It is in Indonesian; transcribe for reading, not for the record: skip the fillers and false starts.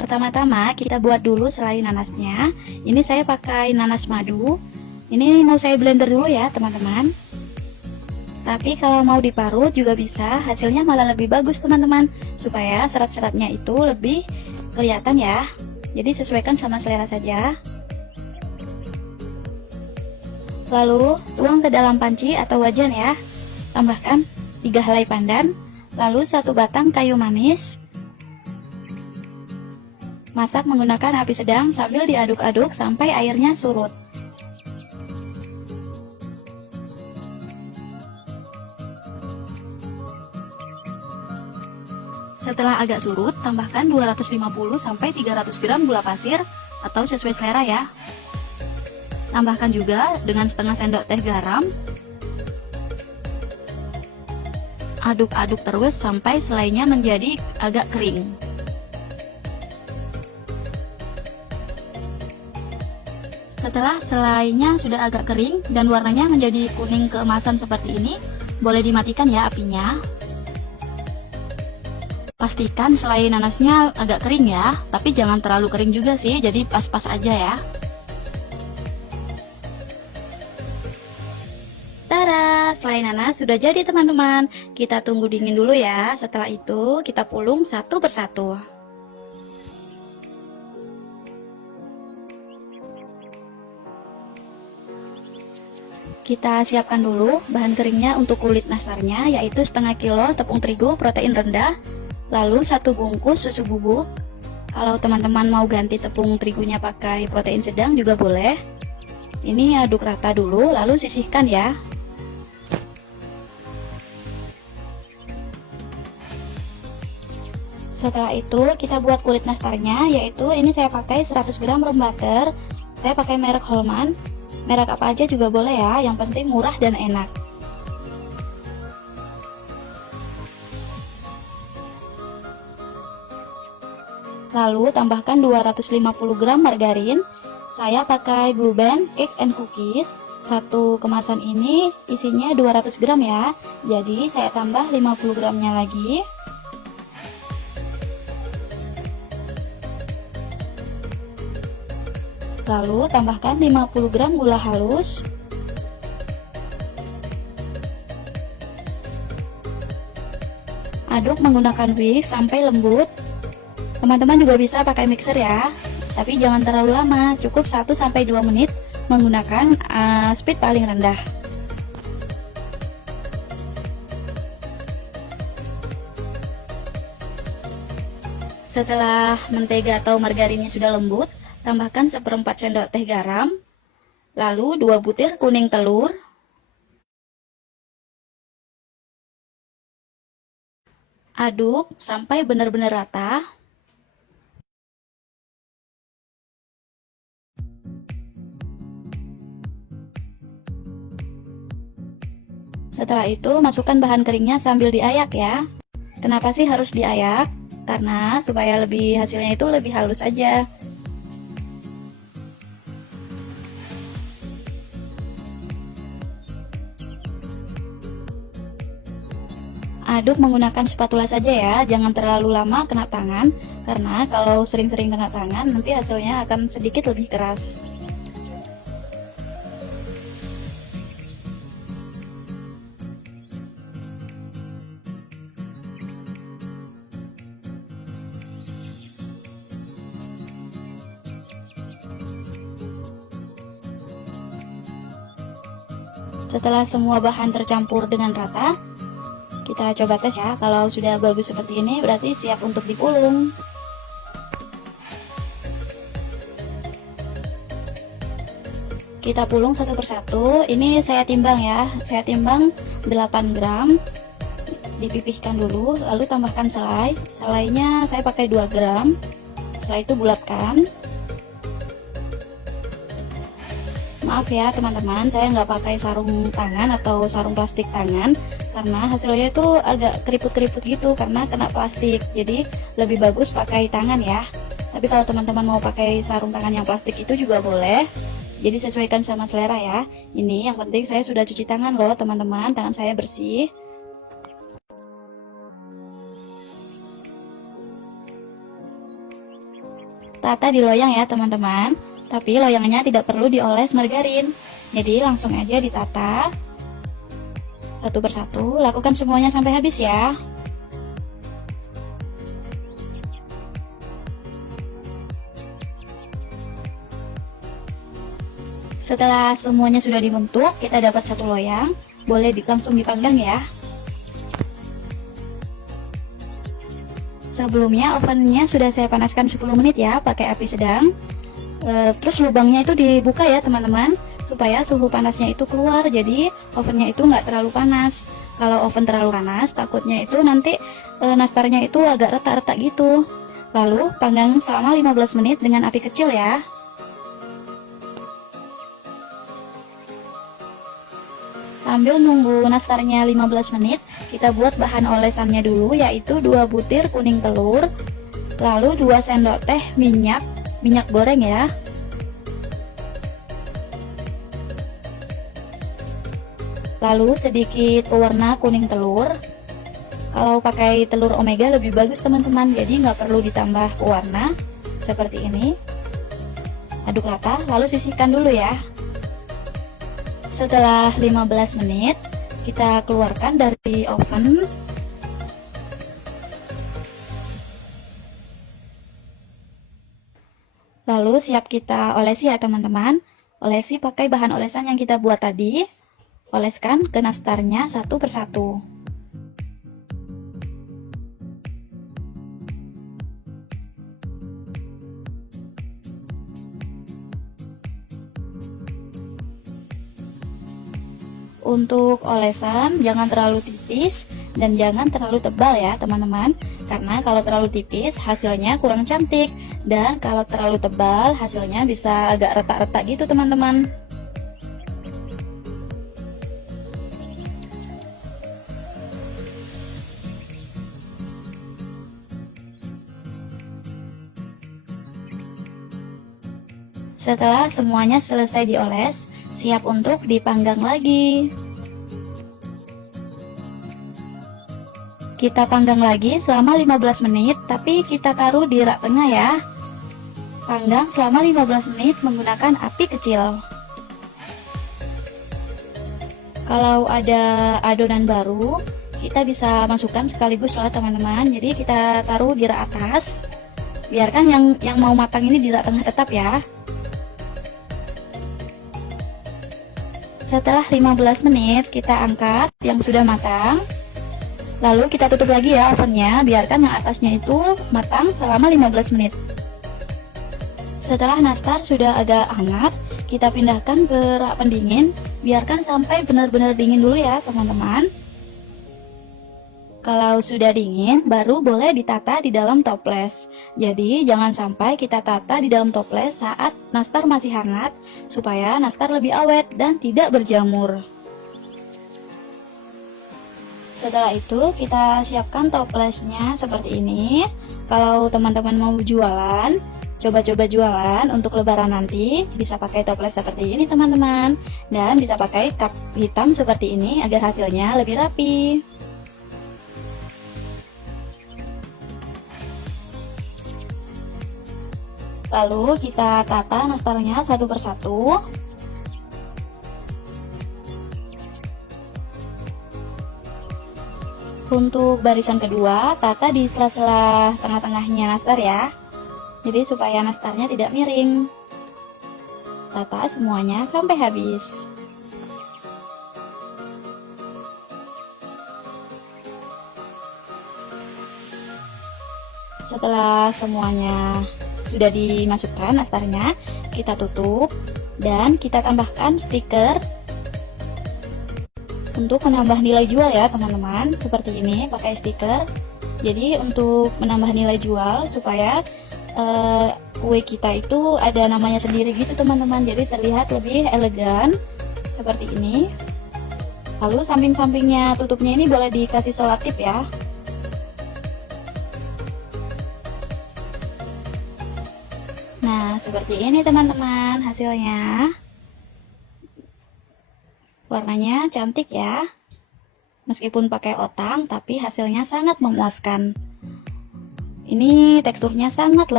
Pertama-tama kita buat dulu selai nanasnya. Ini saya pakai nanas madu. Ini mau saya blender dulu ya teman-teman. Tapi kalau mau diparut juga bisa, hasilnya malah lebih bagus teman-teman, supaya serat-seratnya itu lebih kelihatan ya. Jadi sesuaikan sama selera saja. Lalu tuang ke dalam panci atau wajan ya. Tambahkan 3 helai pandan, lalu 1 batang kayu manis. Masak menggunakan api sedang sambil diaduk-aduk sampai airnya surut. Setelah agak surut, tambahkan 250 sampai 300 gram gula pasir atau sesuai selera ya. Tambahkan juga dengan setengah sendok teh garam. Aduk-aduk terus sampai selainya menjadi agak kering. Setelah selainya sudah agak kering dan warnanya menjadi kuning keemasan seperti ini, boleh dimatikan ya apinya. Pastikan selai nanasnya agak kering ya, tapi jangan terlalu kering juga sih, jadi pas-pas aja ya. Tada, selai nanas sudah jadi teman-teman. Kita tunggu dingin dulu ya, setelah itu kita pulung satu persatu. Kita siapkan dulu bahan keringnya untuk kulit nastarnya, yaitu setengah kilo tepung terigu protein rendah, lalu 1 bungkus susu bubuk. Kalau teman-teman mau ganti tepung terigunya pakai protein sedang juga boleh. Ini aduk rata dulu, lalu sisihkan ya. Setelah itu kita buat kulit nastarnya, yaitu ini saya pakai 100 gram room butter. Saya pakai merek Holman. Merek apa aja juga boleh ya, yang penting murah dan enak. Lalu tambahkan 250 gram margarin. Saya pakai Blue Band Cake and Cookies. Satu kemasan ini isinya 200 gram ya. Jadi saya tambah 50 gramnya lagi. Lalu tambahkan 50 gram gula halus. Aduk menggunakan whisk sampai lembut. Teman-teman juga bisa pakai mixer ya, tapi jangan terlalu lama, cukup 1-2 menit menggunakan speed paling rendah. Setelah mentega atau margarinnya sudah lembut, tambahkan 1/4 sendok teh garam, lalu 2 butir kuning telur, aduk sampai benar-benar rata. Setelah itu masukkan bahan keringnya sambil diayak ya. Kenapa sih harus diayak? Karena supaya hasilnya itu lebih halus aja. Aduk menggunakan spatula saja ya, jangan terlalu lama kena tangan, karena kalau sering-sering kena tangan nanti hasilnya akan sedikit lebih keras. Setelah semua bahan tercampur dengan rata, kita coba tes ya. Kalau sudah bagus seperti ini berarti siap untuk dipulung. Kita pulung satu persatu. Ini saya timbang ya. Saya timbang 8 gram. Dipipihkan dulu, lalu tambahkan selai. Selainya saya pakai 2 gram. Setelah itu bulatkan. Maaf ya teman-teman, saya nggak pakai sarung tangan atau sarung plastik tangan karena hasilnya itu agak keriput-keriput gitu karena kena plastik. Jadi lebih bagus pakai tangan ya. Tapi kalau teman-teman mau pakai sarung tangan yang plastik itu juga boleh. Jadi sesuaikan sama selera ya. Ini yang penting saya sudah cuci tangan loh teman-teman, tangan saya bersih. tata di loyang ya teman-teman. Tapi loyangnya tidak perlu dioles margarin. Jadi langsung aja ditata satu persatu, lakukan semuanya sampai habis ya. Setelah semuanya sudah dibentuk, kita dapat satu loyang, boleh langsung dipanggang ya. Sebelumnya ovennya sudah saya panaskan 10 menit ya, pakai api sedang. Terus lubangnya itu dibuka ya teman-teman, supaya suhu panasnya itu keluar, jadi ovennya itu nggak terlalu panas. Kalau oven terlalu panas, takutnya itu nanti nastarnya itu agak retak-retak gitu. Lalu panggang selama 15 menit dengan api kecil ya. Sambil nunggu nastarnya 15 menit, kita buat bahan olesannya dulu, yaitu 2 butir kuning telur, lalu 2 sendok teh minyak goreng ya. Lalu sedikit pewarna kuning telur. Kalau pakai telur omega lebih bagus teman-teman, jadi nggak perlu ditambah pewarna seperti ini. Aduk rata, lalu sisihkan dulu ya. Setelah 15 menit, kita keluarkan dari oven. Lalu siap kita olesi ya teman-teman. Olesi pakai bahan olesan yang kita buat tadi. Oleskan ke nastarnya satu persatu. Untuk olesan jangan terlalu tipis dan jangan terlalu tebal ya teman-teman, karena kalau terlalu tipis hasilnya kurang cantik, dan kalau terlalu tebal hasilnya bisa agak retak-retak gitu teman-teman. Setelah semuanya selesai dioles, siap untuk dipanggang lagi. Kita panggang lagi selama 15 menit, tapi kita taruh di rak tengah ya. Panggang selama 15 menit menggunakan api kecil. Kalau ada adonan baru, kita bisa masukkan sekaligus loh teman-teman. Jadi kita taruh di rak atas. Biarkan yang mau matang ini di rak tengah tetap ya. Setelah 15 menit, kita angkat yang sudah matang. Lalu kita tutup lagi ya ovennya, biarkan yang atasnya itu matang selama 15 menit. Setelah nastar sudah agak hangat, kita pindahkan ke rak pendingin, biarkan sampai benar-benar dingin dulu ya teman-teman. Kalau sudah dingin, baru boleh ditata di dalam toples. Jadi jangan sampai kita tata di dalam toples saat nastar masih hangat, supaya nastar lebih awet dan tidak berjamur. Setelah itu kita siapkan toplesnya seperti ini. Kalau teman-teman mau jualan, coba-coba jualan untuk lebaran nanti, bisa pakai toples seperti ini teman-teman. Dan bisa pakai cup hitam seperti ini agar hasilnya lebih rapi. Lalu kita tata nastarnya satu persatu. Untuk barisan kedua, tata di sela-sela tengah-tengahnya nastar ya. Jadi supaya nastarnya tidak miring. Tata semuanya sampai habis. Setelah semuanya sudah dimasukkan nastarnya, kita tutup dan kita tambahkan stiker untuk menambah nilai jual ya teman-teman. Seperti ini pakai stiker. Jadi untuk menambah nilai jual supaya kue kita itu ada namanya sendiri gitu teman-teman, jadi terlihat lebih elegan seperti ini. Lalu samping-sampingnya tutupnya ini boleh dikasih selotip ya. Nah, seperti ini teman-teman hasilnya. Warnanya cantik ya. Meskipun pakai otang, tapi hasilnya sangat memuaskan. Ini teksturnya sangat lembut.